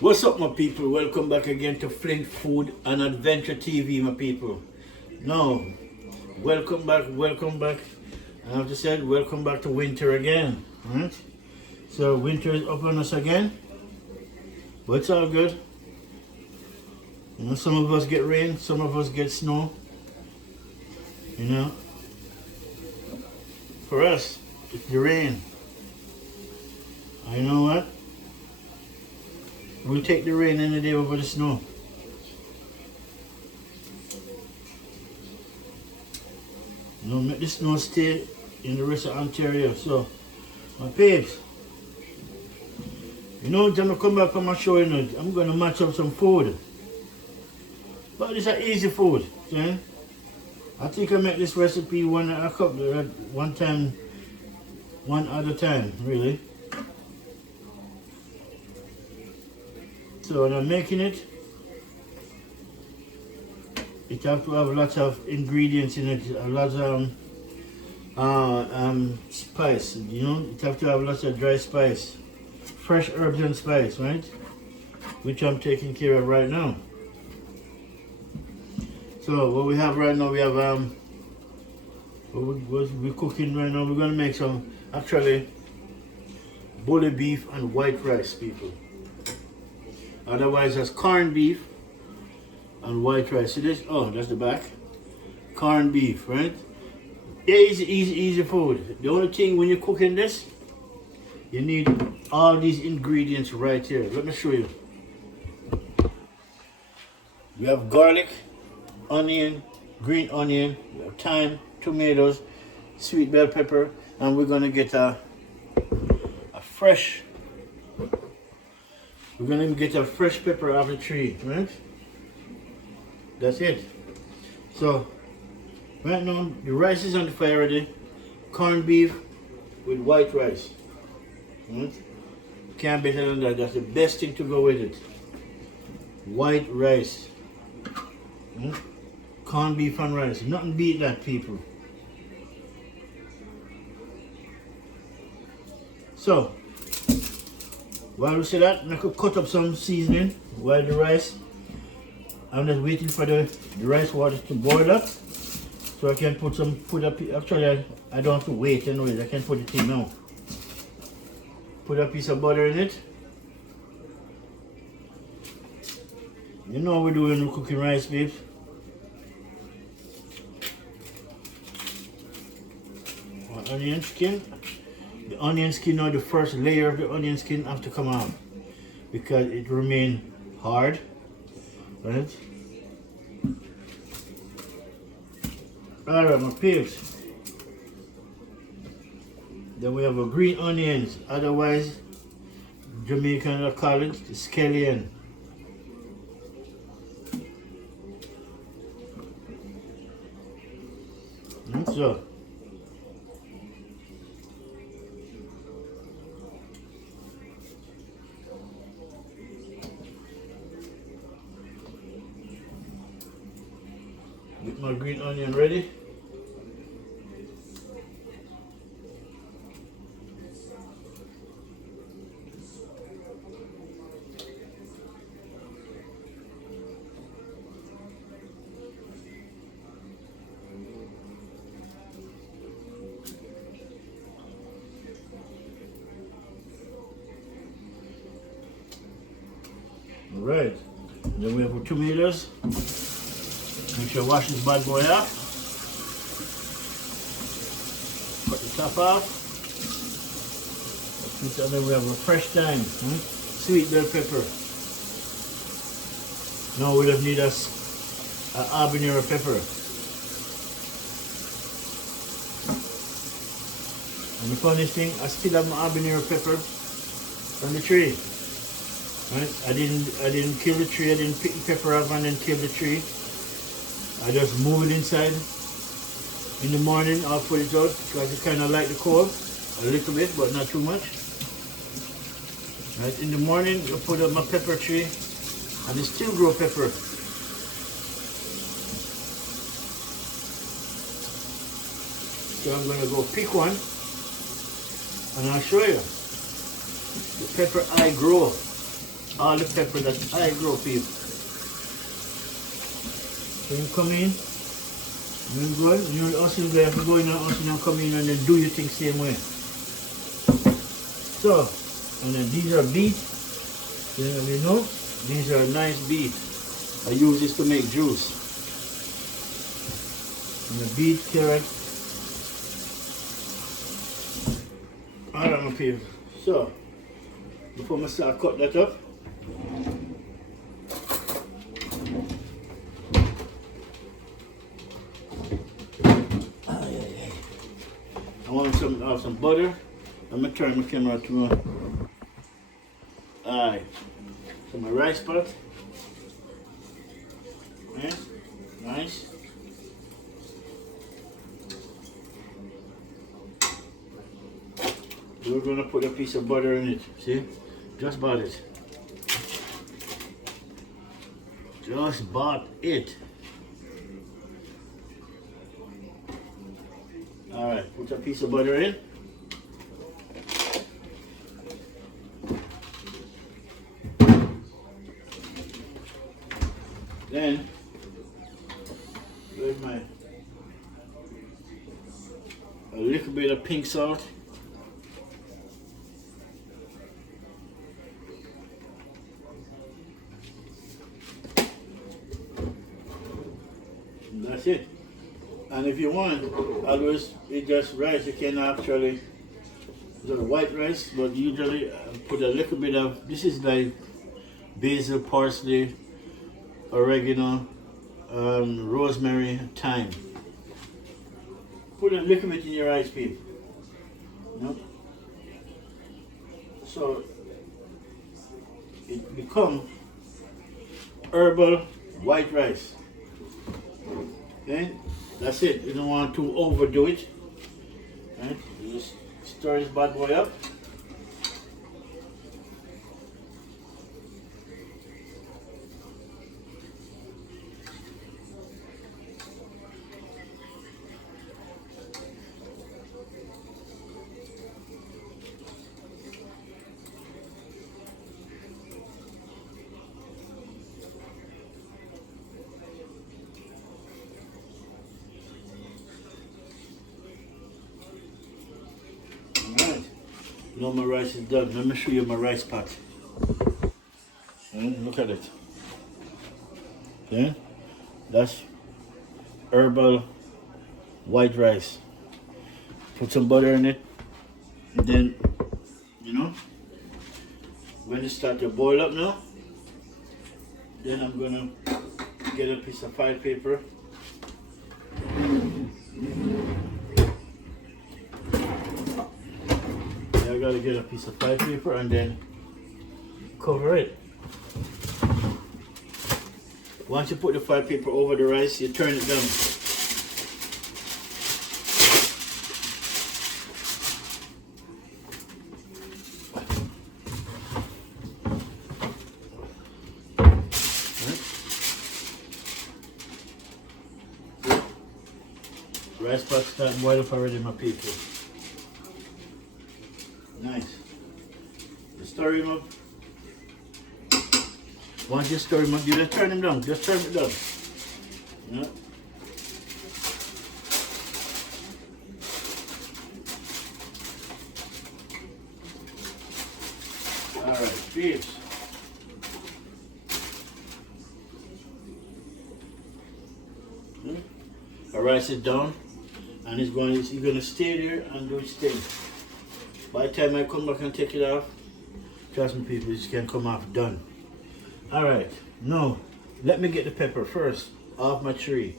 What's up, my people? Welcome back again to Flint Food and Adventure TV, my people. Now, welcome back. I have to say, welcome back to winter again. Right? So, winter is upon us again, but it's all good. You know, some of us get rain, some of us get snow. You know, for us, it's the rain. And you know what? We'll take the rain any day over the snow. You know, make the snow stay in the rest of Ontario. So, my peeps, you know, I'm gonna come back on my show, you know, I'm gonna match up some food. But it's an easy food, see? I think I make this recipe one other time, really. So when I'm making it, it have to have lots of ingredients in it, a lot of spice, you know, it have to have lots of dry spice, fresh herbs and spice, right? Which I'm taking care of right now. So what we have right now, we have what we're cooking right now, we're gonna make some actually bully beef and white rice, people. Otherwise, that's corned beef and white rice. See this? Oh, that's the back. Corned beef, right? Easy food. The only thing when you're cooking this, you need all these ingredients right here. Let me show you. We have garlic, onion, green onion, we have thyme, tomatoes, sweet bell pepper, and we're gonna get a fresh. We're gonna get a fresh pepper off the tree, right? That's it. So, right now, the rice is on the fire already. Corned beef with white rice. Right? Can't better than that. That's the best thing to go with it. White rice. Right? Corned beef and rice. Nothing beat that, people. So, while we say that, I could cut up some seasoning while the rice. I'm just waiting for the rice water to boil up, so I can put up. Actually, I don't have to wait anyways. I can put it in now. Put a piece of butter in it. You know what we do when we're cooking rice, babes. Onion skin. The onion skin, now the first layer of the onion skin have to come out because it remains hard, right? Alright, my peeps. Then we have a green onions, otherwise Jamaican will call it the scallion. So get my green onion ready. All right, then we have our tomatoes. Make sure wash this bad boy off. Cut the top off. And then we have a fresh thyme, sweet bell pepper. Now we just need a habanero pepper. And the funniest thing, I still have my habanero pepper from the tree. Right? I didn't kill the tree. I didn't pick the pepper up and then kill the tree. I just move it inside. In the morning, I'll put it out because I kind of like the cold a little bit, but not too much. Right? In the morning, I put up my pepper tree, and it still grow pepper. So I'm gonna go pick one, and I'll show you. The pepper I grow. all the pepper that I grow, people. So you come in, you go, you also have to go in and also come in and then do your thing same way. So, and then these are beet. You know, these are nice beet. I use this to make juice. And the beet, carrot. Alright, my people. So, before I start cut that up, I want some butter. I'm gonna turn my camera to alright. So my rice pot. Yeah, nice. We're gonna put a piece of butter in it. See? Just bought it. Just bought it. Alright, put a piece of butter in. Then, where's my, a little bit of pink salt. And that's it. And if you want, always eat just rice. You can actually, the white rice, but usually put a little bit of, this is like basil, parsley, oregano, rosemary, thyme. Put a little bit in your rice, people. No? So it becomes herbal white rice. Okay, that's it. You don't want to overdo it. Right? You just stir this bad boy up. Alright, now my rice is done. Let me show you my rice pot. Look at it. Okay, that's herbal white rice. Put some butter in it, and then, you know, when it starts to boil up now, then I'm gonna get a piece of file paper. I gotta get a piece of file paper and then cover it. Once you put the file paper over the rice, you turn it down. Rice pot start boiling up already, my people. Nice. You stir him up. Once you stir him up, you just turn him down. Just turn it down. Yeah. Alright, peeps. Our rice is done, and you're gonna stay there and do its thing. By the time I come back and take it off, trust me, people, it can come off done. Alright, now let me get the pepper first off my tree.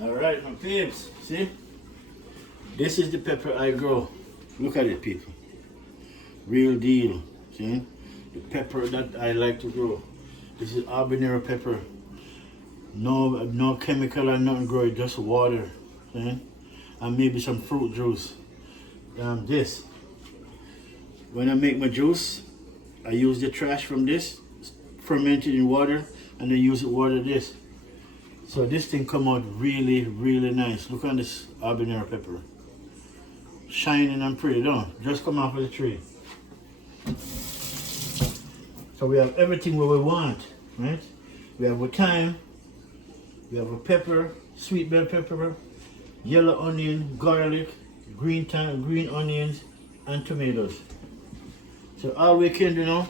Alright, my peeps, see? This is the pepper I grow. Look at it, people. Real deal, see? The pepper that I like to grow. This is habanero pepper. No chemical or nothing grow it, just water, see? And maybe some fruit juice. This. When I make my juice, I use the trash from this, fermented in water, and then use it water this. So this thing come out really, really nice. Look at this habanero pepper. Shining and pretty, don't? Just come off of the tree. So we have everything what we want, right? We have a thyme, we have a pepper, sweet bell pepper, yellow onion, garlic, green thyme, green onions, and tomatoes. So all we can do now,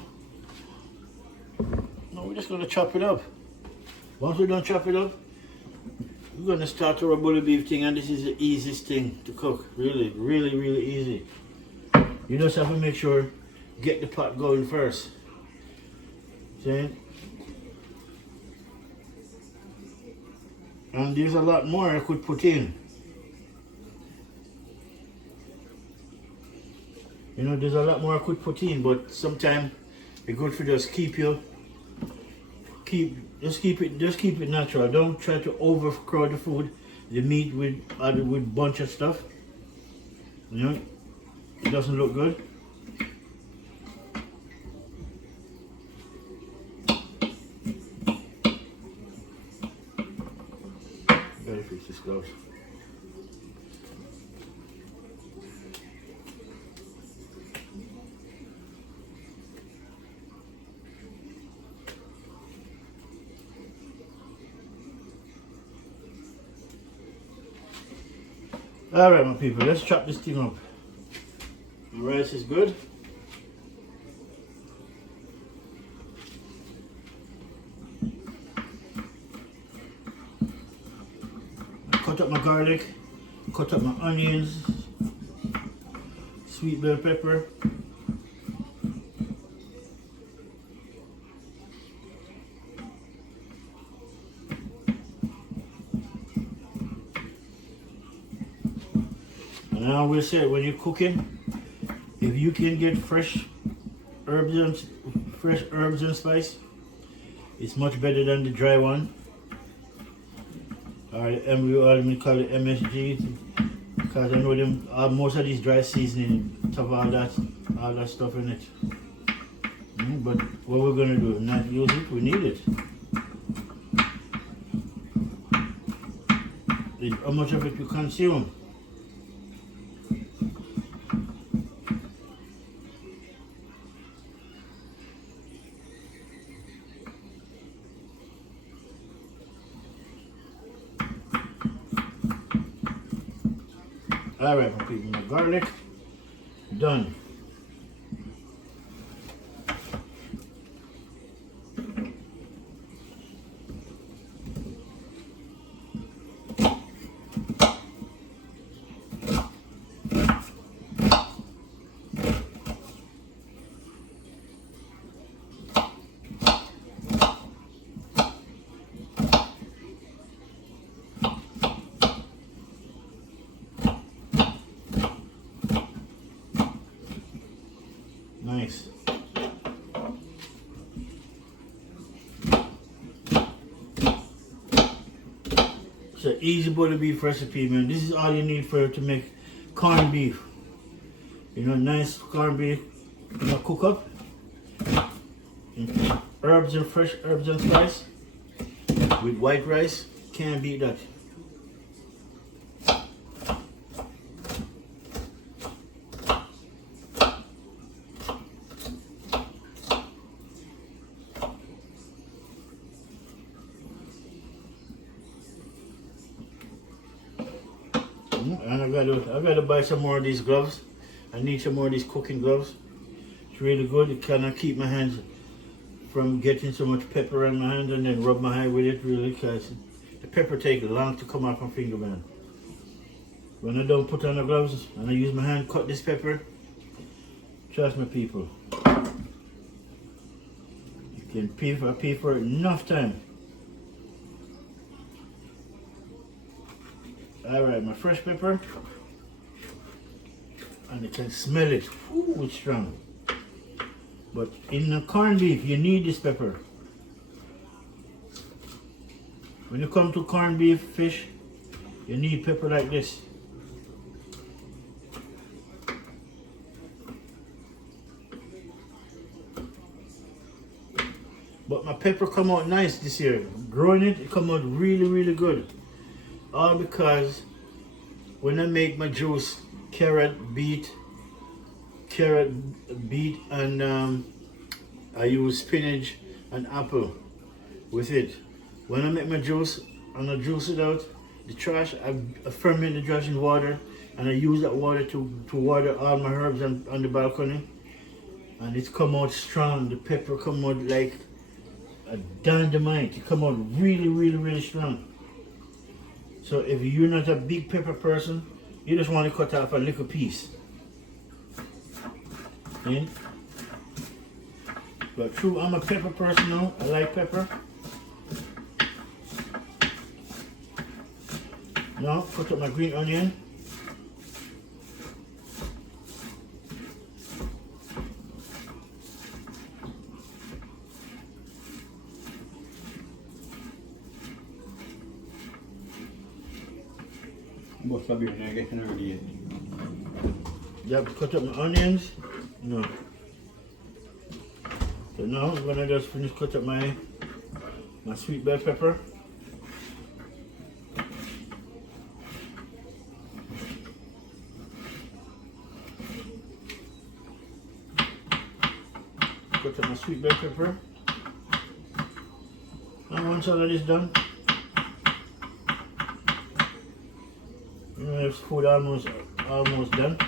we're just gonna chop it up. Once we don't chop it up, we're gonna start our bully beef thing, and this is the easiest thing to cook. Really, really, really easy. You just have to make sure, get the pot going first. See? And there's a lot more I could put in. You know, there's a lot more I could put in, but sometimes it's good for just keep it natural. Don't try to overcrowd the food, the meat with bunch of stuff. You know, it doesn't look good. Gotta fix this gloves. Alright, my people, let's chop this thing up. The rice is good. I cut up my garlic, cut up my onions, sweet bell pepper. And I always say when you're cooking, if you can get fresh herbs and spice, it's much better than the dry one. Or we call it MSG, because I know them most of these dry seasoning have all that stuff in it. But what we're gonna do, not use it, we need it. How much of it you consume. Alright, my people, my garlic done. Nice. It's an easy butter beef recipe, man. This is all you need to make corned beef. You know, nice corned beef. You know, cook up. Herbs and fresh herbs and spice with white rice. Can't beat that. And I gotta buy some more of these gloves. I need some more of these cooking gloves. It's really good. It kind of keep my hands from getting so much pepper on my hands, and then rub my eye with it really, because the pepper takes long to come off my finger, man. When I don't put on the gloves and I use my hand cut this pepper, trust me, people, you can pay for it enough time. Alright, my fresh pepper. And you can smell it. Ooh, it's strong. But in the corned beef, you need this pepper. When you come to corned beef fish, you need pepper like this. But my pepper come out nice this year. Growing it, it come out really, really good. All because when I make my juice, carrot, beet, and I use spinach and apple with it. When I make my juice and I juice it out, the trash, I ferment the trash in water, and I use that water to water all my herbs on the balcony. And it's come out strong. The pepper come out like a dynamite. It come out really, really, really strong. So if you're not a big pepper person, you just want to cut off a little piece. See? But true, I'm a pepper person now. I like pepper. Now, cut up my green onion. Most of you are getting ready. Yep, cut up my onions. No. So now I'm gonna just finish cut up my sweet bell pepper. Cut up my sweet bell pepper. And once all of this done, you know, this food almost done.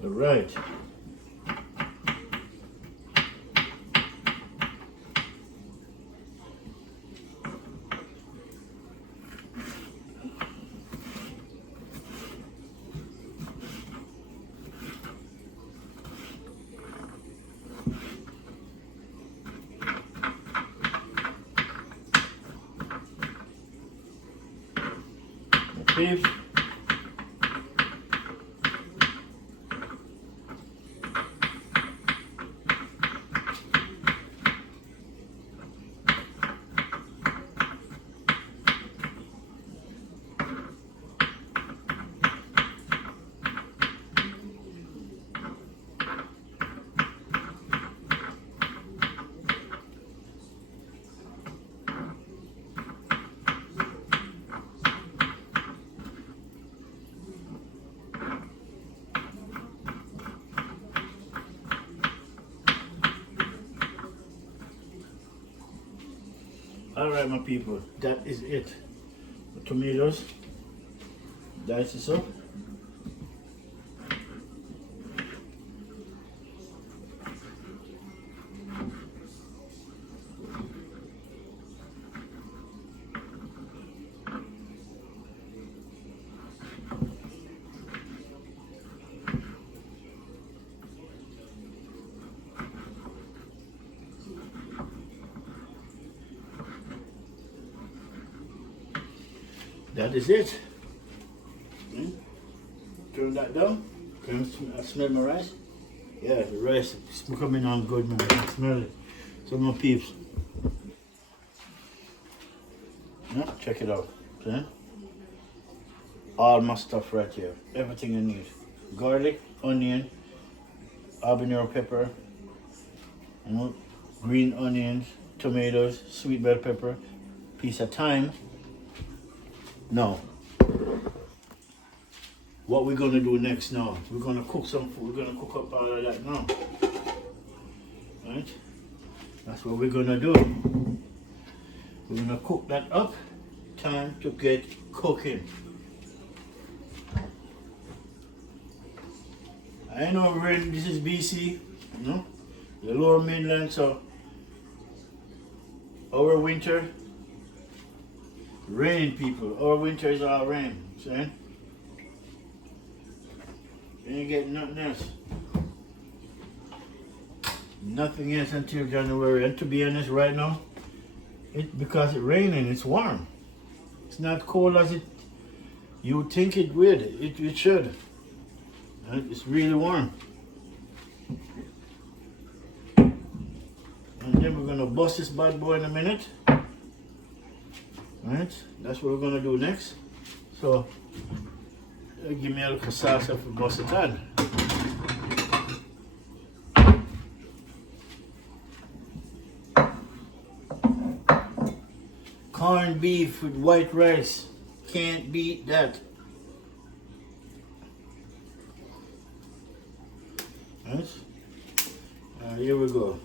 All right. Beef. All right, my people, that is it. The tomatoes, dice this up. That is it. Turn that down. Can I smell my rice? Yeah, the rice is coming on good, man. I can smell it. So my peeps. Yeah, check it out. See? All my stuff right here. Everything you need. Garlic, onion, habanero pepper, you know, green onions, tomatoes, sweet bell pepper, piece of thyme. Now, what we're gonna do next now, we're gonna cook some food, we're gonna cook up all of that now. Right? That's what we're gonna do. We're gonna cook that up. Time to get cooking. I know this is BC, you know, the lower mainland, so our winter Rain, people. Our winter is all rain. See? You ain't getting nothing else. Nothing else until January. And to be honest, right now, because it's raining, it's warm. It's not cold as it you would think it would. It should. Right? It's really warm. And then we're gonna bust this bad boy in a minute. Right? That's what we're gonna do next. So give me a little salsa for bust it on. Corned beef with white rice. Can't beat that. Right? Here we go.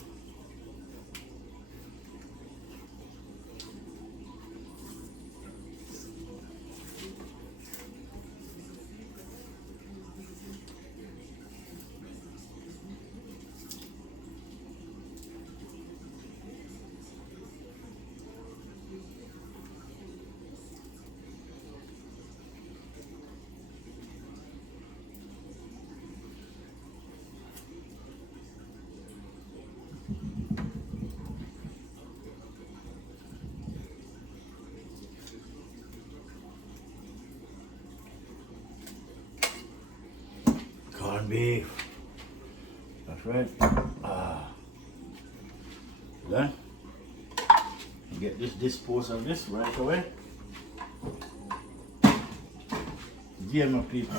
Corned beef. That's right. Done. Get this dispose of this right away. Yeah, my people.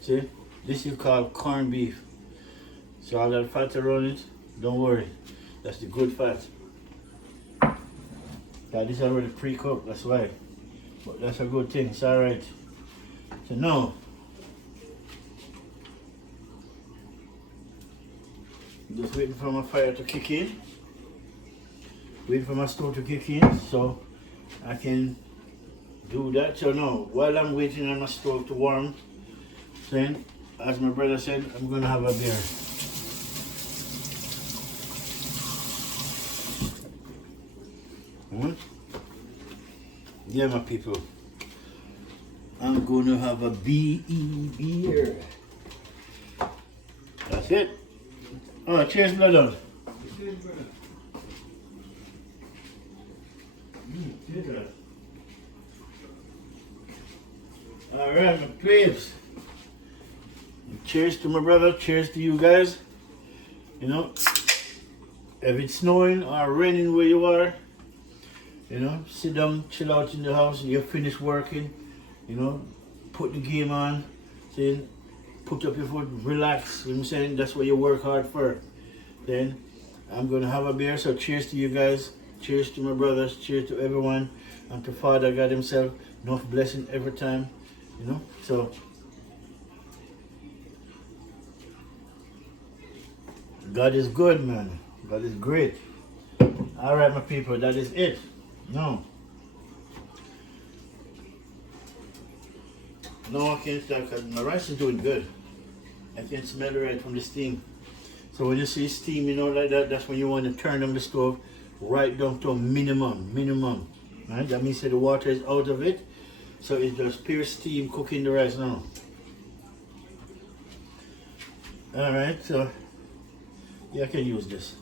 See, this you call corned beef. So all that fat around it, don't worry. That's the good fat. Yeah, this is already pre-cooked, that's why. But that's a good thing, it's alright. So now, just waiting for my fire to kick in. Waiting for my stove to kick in so I can do that. So now, while I'm waiting on my stove to warm, then, as my brother said, I'm gonna have a beer. Yeah, my people. I'm gonna have a BE beer. That's it. Oh, cheers, brother. Cheers, brother. Cheers. All right, my plebes. Cheers to my brother. Cheers to you guys. You know, if it's snowing or raining where you are, you know, sit down, chill out in the house. You're finished working. You know, put the game on. See, put up your foot, relax. You know what I'm saying? That's what you work hard for. Then I'm gonna have a beer. So cheers to you guys. Cheers to my brothers. Cheers to everyone. And to Father God Himself. Enough blessing every time. You know. So God is good, man. God is great. All right, my people. That is it. No. No, I can't start because my rice is doing good. I can smell it right from the steam. So when you see steam, you know, like that, that's when you want to turn on the stove right down to a minimum. Right? That means that the water is out of it. So it's just pure steam cooking the rice now. Alright, so yeah, I can use this.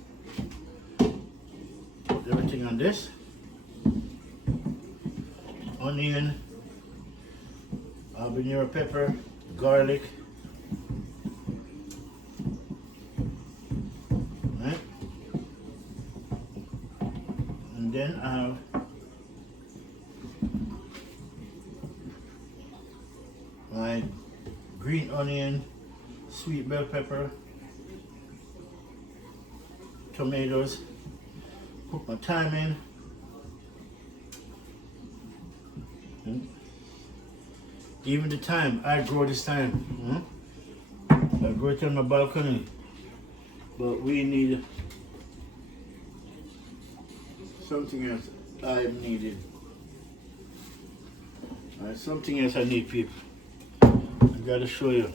Put everything on this. Onion, habanero pepper, garlic. Right? And then I have my green onion, sweet bell pepper, tomatoes, put my thyme in. Even the thyme, I grow this thyme. I grow it on my balcony. But we need something else I needed. Alright, something else I need, people. I gotta show you.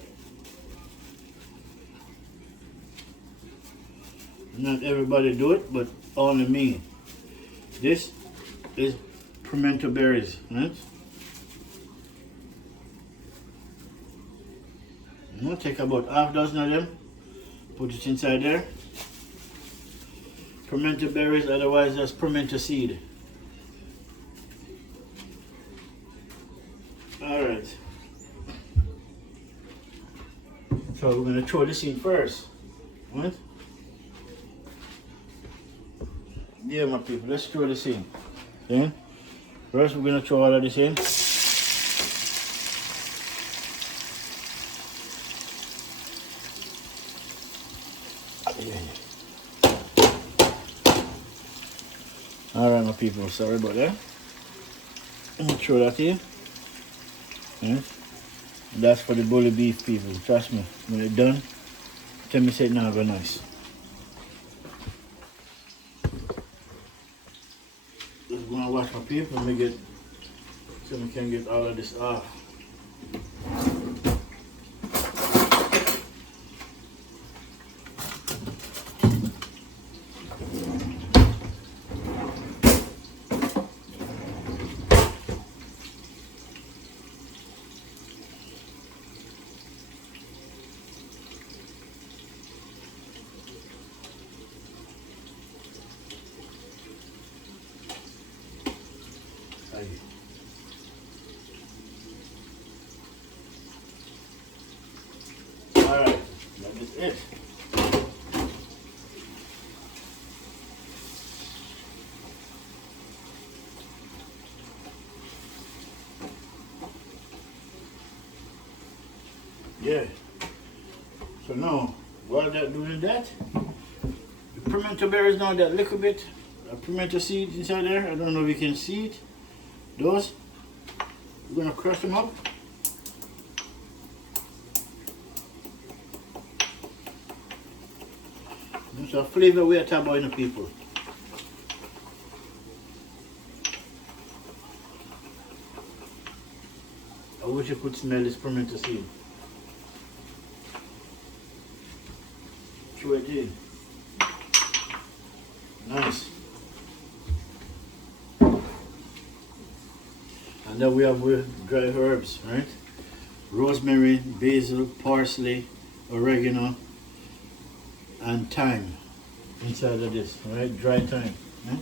Not everybody do it, but only me. This is pimento berries, right? I'm gonna take about half dozen of them, put it inside there. Pimento berries, otherwise that's pimento seed. Alright. So we're gonna throw this in first. Right? Yeah, my people, let's throw this in. Okay? First we're gonna throw all of this in. Alright, my people, sorry about that. I'm gonna throw that in. Yeah. That's for the bully beef people, trust me. When it's done, tell me say it now go nice. Just gonna wash my people and make it so we can get all of this off. Alright, that is it. Yeah. So now, while they're doing that, the pimento berries now, that little bit of pimento seed inside there, I don't know if you can see it. Those, we're gonna crush them up. It's a flavor we are talking about in the people. I wish you could smell this pimento seed. Throw it in. Nice. And then we have with dry herbs, right? Rosemary, basil, parsley, oregano, and thyme inside of this, right? Dry thyme. Right?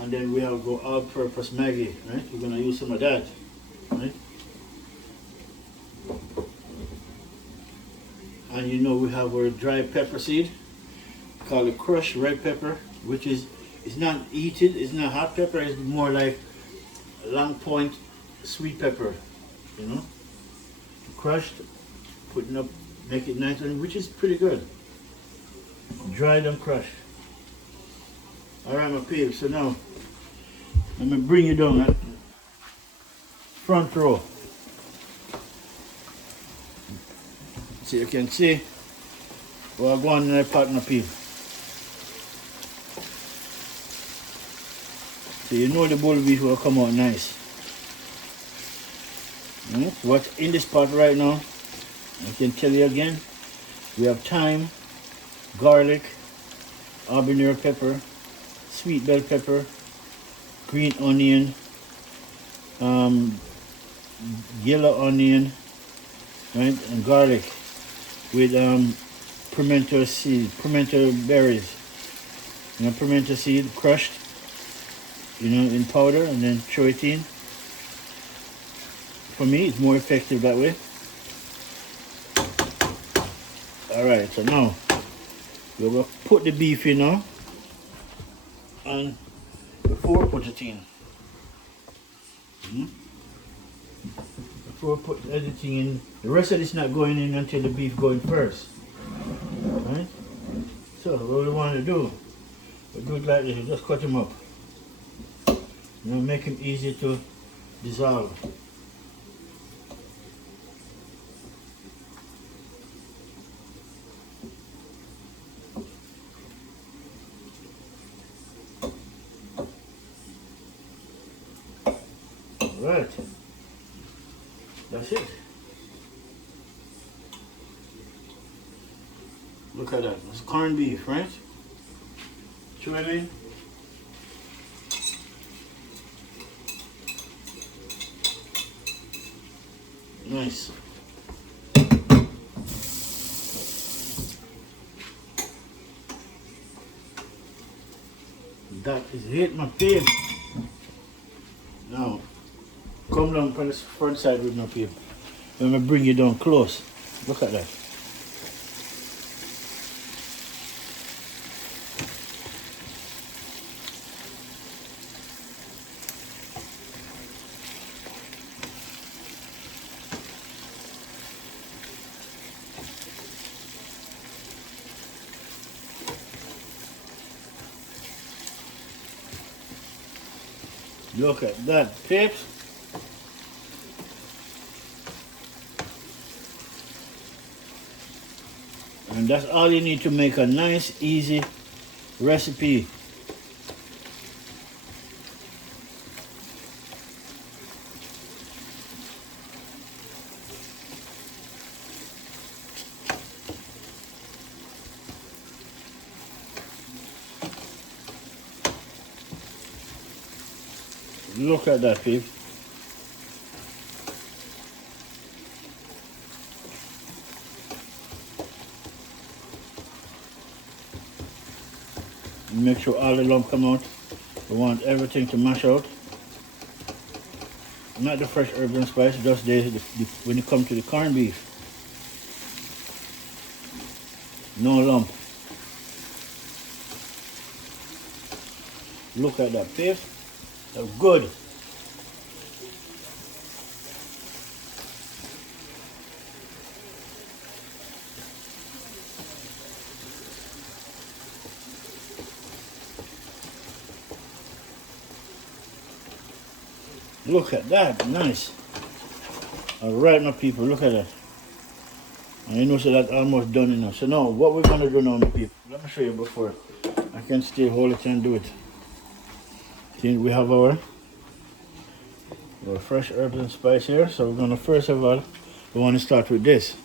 And then we have go all-purpose Maggi, right? We're gonna use some of that, right? And you know we have our dry pepper seed, called it crushed red pepper, which is, it's not heated, it's not hot pepper, it's more like long point sweet pepper, you know? Crushed, putting up, make it nice, and which is pretty good. Dried and crushed. Alright my peeps, so now, let me bring you down at front row. So you can see what I'm going in the pot my people. So you know the bull beef will come out nice. What's in this pot right now, I can tell you again, we have thyme, garlic, habanero pepper, sweet bell pepper, green onion, yellow onion, right, and garlic with pimento seed, pimento berries, you know, pimento seed crushed, you know, in powder, and then throw it in. For me, it's more effective that way. Alright, so now we're going to put the beef in now, and before we put it in, before we put everything in, the rest of this not going in until the beef going first. Right? So what we want to do, we do it like this, we just cut them up. You know, make them easy to dissolve. Right, that's it. Look at that, it's corned beef, right? See what I mean? Nice. That is it, my babe. Now, come down from the front side with my babe. Let me bring you down close. Look at that. Look at that, peeps. And that's all you need to make a nice, easy recipe. Look at that, peeps. Make sure all the lump come out. We want everything to mash out. Not the fresh herbs and spice, just when you come to the corned beef. No lump. Look at that, peeps. That's good. Look at that, nice. All right, my people, look at that. And you know, so that's almost done enough. So now, what we're gonna do now, my people, let me show you before I can still hold it and do it. See, we have our fresh herbs and spice here. So we're gonna first of all, we want to start with this.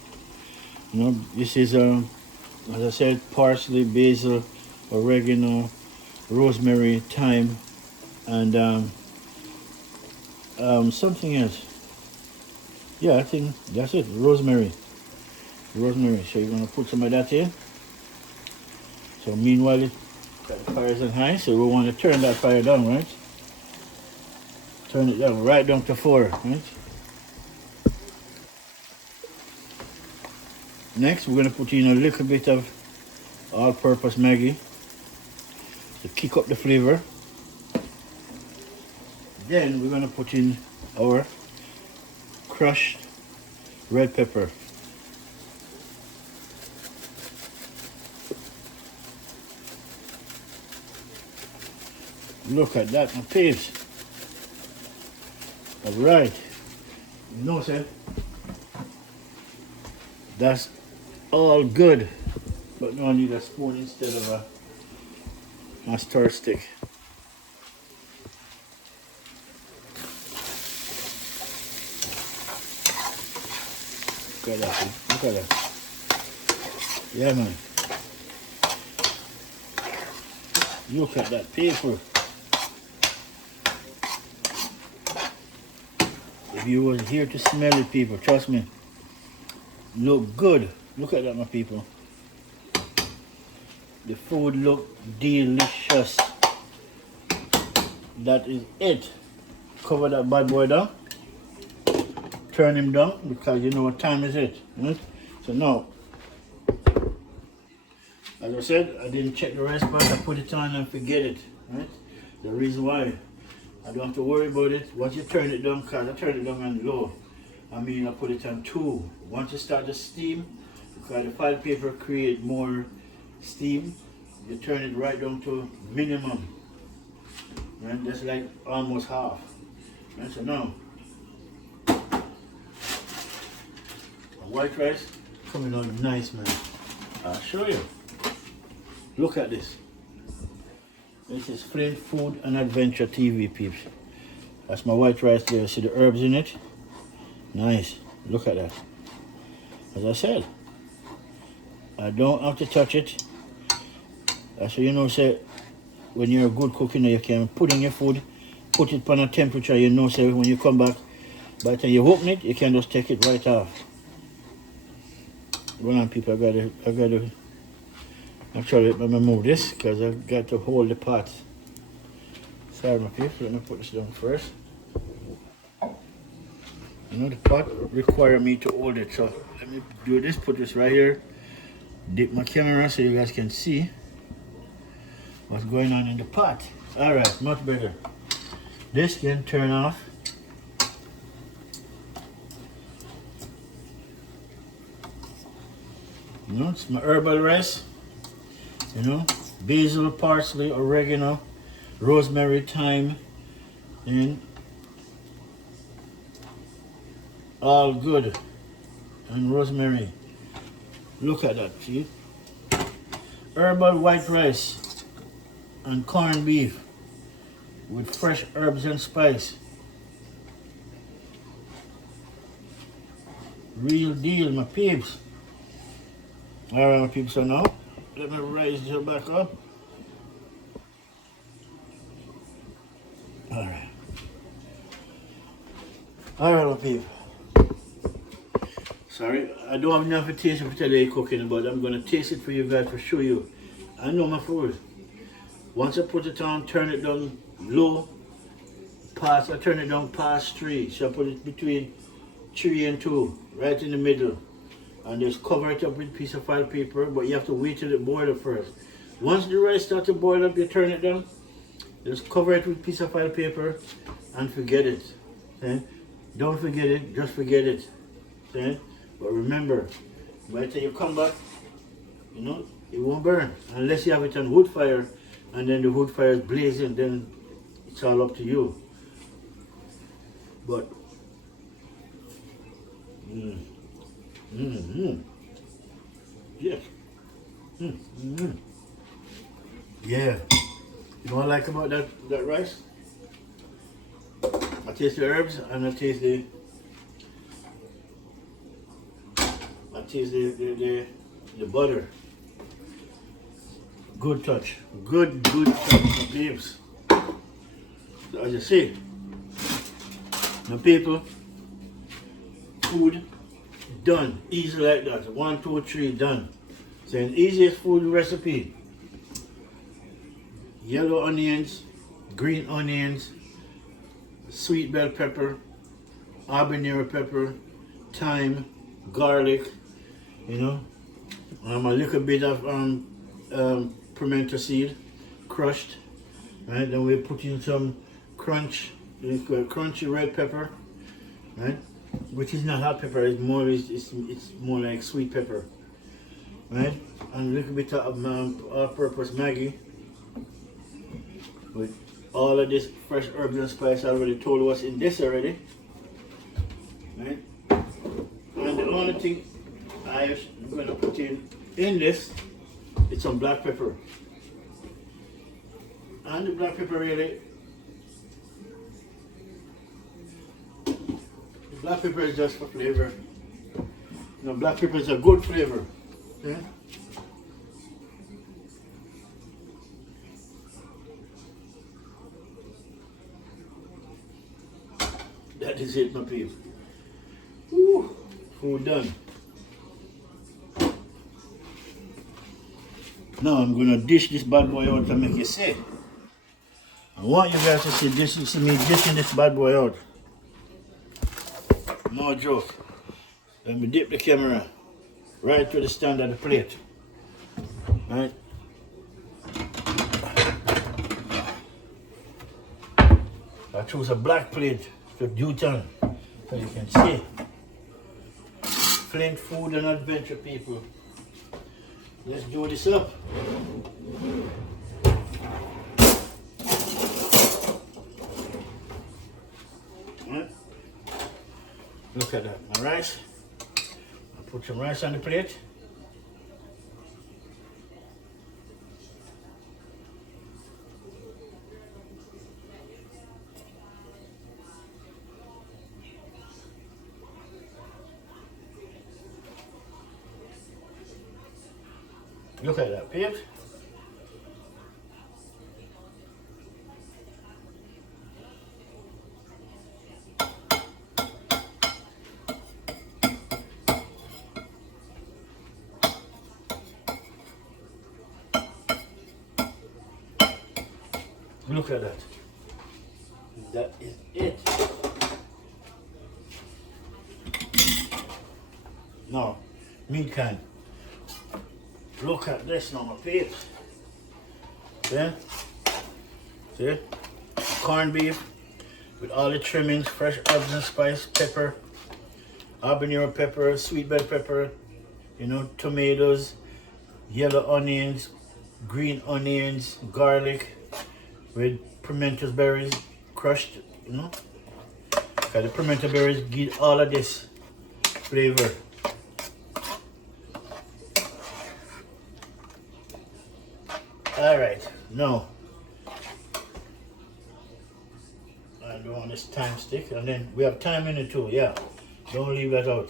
You know, this is as I said, parsley, basil, oregano, rosemary, thyme, and something else. Yeah, I think that's it. Rosemary. Rosemary. So you're gonna put some of that here. So meanwhile, the fire is on high, so we want to turn that fire down, right? Turn it down, right down to 4, right? Next, we're gonna put in a little bit of all-purpose Maggi to kick up the flavor. Then we're gonna put in our crushed red pepper. Look at that, my peeps. All right. You know, sir, that's all good. But now I need a spoon instead of a stir stick. Look at that, look at that. Yeah, man. Look at that paper. If you were here to smell it, people, trust me. Look good. Look at that, my people. The food look delicious. That is it. Cover that bad boy down. Turn him down because you know what time is it. Right? So now, as I said, I didn't check the rice pot. I put it on and forget it. Right? The reason why I don't have to worry about it. Once you turn it down, because I turn it down on low. I mean, I put it on 2. Once you start the steam, because the file paper create more steam, you turn it right down to minimum. Right? That's like almost half. Right? So now, white rice coming out nice, man. I'll show you. Look at this. This is Flint Food and Adventure TV, peeps. That's my white rice there. See the herbs in it? Nice. Look at that. As I said, I don't have to touch it. That's what you know, say, when you're a good cook, you know, you can put in your food, put it on a temperature, you know, say, when you come back, By the time you open it, you can just take it right off. Hold on, people, I gotta actually let me move this because I've got to hold the pot. Sorry, my people, let me put this down first. You know, the pot require me to hold it, so let me do this, put this right here, dip my camera so you guys can see what's going on in the pot. Alright, much better. This can turn off. You know, it's my herbal rice. You know, basil, parsley, oregano, rosemary, thyme, and all good. And rosemary. Look at that, see? Herbal white rice and corned beef with fresh herbs and spice. Real deal, my peeps. Alright, my peeps, so now let me raise this back up. Alright. Alright, my peeps. Sorry, I don't have enough to taste for today cooking, but I'm going to taste it for you guys to show you. I know my food. Once I put it on, turn it down low, I turn it down past 3. So I put it between 3 and 2, right in the middle. And just cover it up with a piece of file paper, but you have to wait till it boils first. Once the rice starts to boil up, you turn it down, just cover it with a piece of file paper and forget it. Okay? Don't forget it, just forget it. Okay? But remember, by the time you come back, you know, it won't burn. Unless you have it on wood fire, and then the wood fire is blazing, then it's all up to you. But, yes. Yeah. You know what I like about that rice? I taste the herbs and I taste the butter. Good touch. Good touch, babes. As you see, the people, food done. Easy like that. 1, 2, 3 done. So an easiest food recipe. Yellow onions, green onions, sweet bell pepper, habanero pepper, thyme, garlic, you know, a little bit of pimento seed, crushed, right? Then we put in some crunchy red pepper, right? Which is not hot pepper, it's more like sweet pepper, right? And a little bit of all-purpose Maggi with all of this fresh herbs and spice. I already told you what's in this already, right? And the only thing I'm going to put in this is some black pepper. And the black pepper really, the black pepper is just for flavor. You know, black pepper is a good flavor. Yeah? That is it, my people. Woo, food done. Now I'm gonna dish this bad boy out and make you see. I want you guys to see this. You see me dishing this bad boy out. No joke. Let me dip the camera right to the stand of the plate. Right. I chose a black plate for Dutan, so you can see. Flint food and adventure, people. Let's do this up. Right. Look at that, my rice. I'll put some rice on the plate. Look at that, peeps. Look at that. That is it. Now, meat can. Look at this now, my peeps. See? See? Corned beef with all the trimmings, fresh herbs and spice, pepper, habanero pepper, sweet bell pepper, you know, tomatoes, yellow onions, green onions, garlic with pimento berries crushed, you know. Okay, the pimento berries give all of this flavor. Alright, now I don't want this thyme stick, and then we have thyme in it too, yeah. Don't leave that out.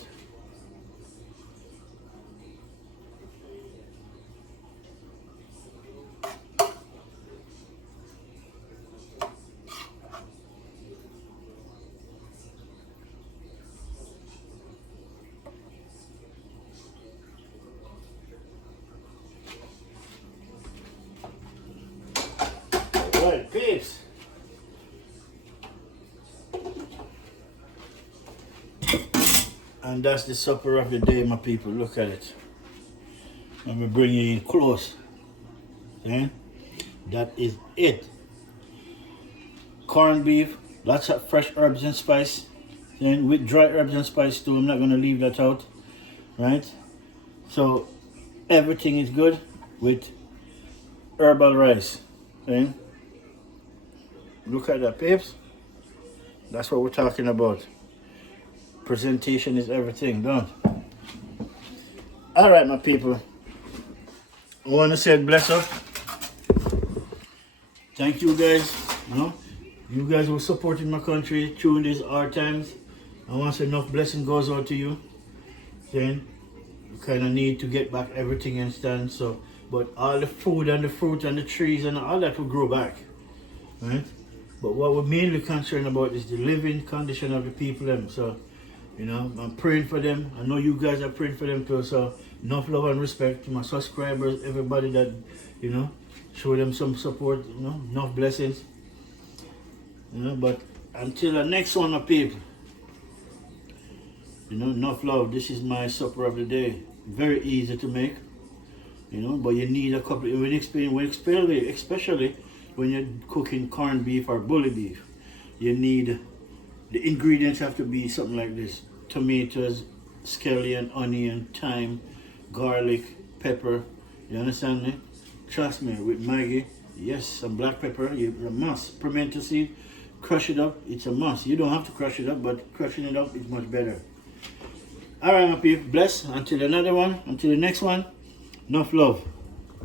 Alright, peeps. And that's the supper of the day, my people. Look at it. Let me bring you in close. See? That is it. Corned beef, lots of fresh herbs and spice. See? With dry herbs and spice too. I'm not going to leave that out. Right? So, everything is good with herbal rice. See? Look at that, peeps. That's what we're talking about. Presentation is everything, don't? Alright, my people. I want to say bless up. Thank you guys. You know, you guys who supported my country during these hard times. I want to say enough blessing goes out to you. Saying you kind of need to get back everything and stand. So, but all the food and the fruit and the trees and all that will grow back. Right? But what we're mainly concerned about is the living condition of the people. So, you know, I'm praying for them. I know you guys are praying for them too. So, enough love and respect to my subscribers, everybody that, you know, show them some support, you know, enough blessings. You know, but until the next one, my people, you know, enough love. This is my supper of the day. Very easy to make, you know, but you need a couple, especially when you're cooking corned beef or bully beef. You need, the ingredients have to be something like this: tomatoes, scallion, onion, thyme, garlic, pepper. You understand me? Trust me, with Maggie, yes, some black pepper, a must. Pimento seed, crush it up, it's a must. You don't have to crush it up, but crushing it up is much better. Alright, my people, bless. Until another one, until the next one, enough love.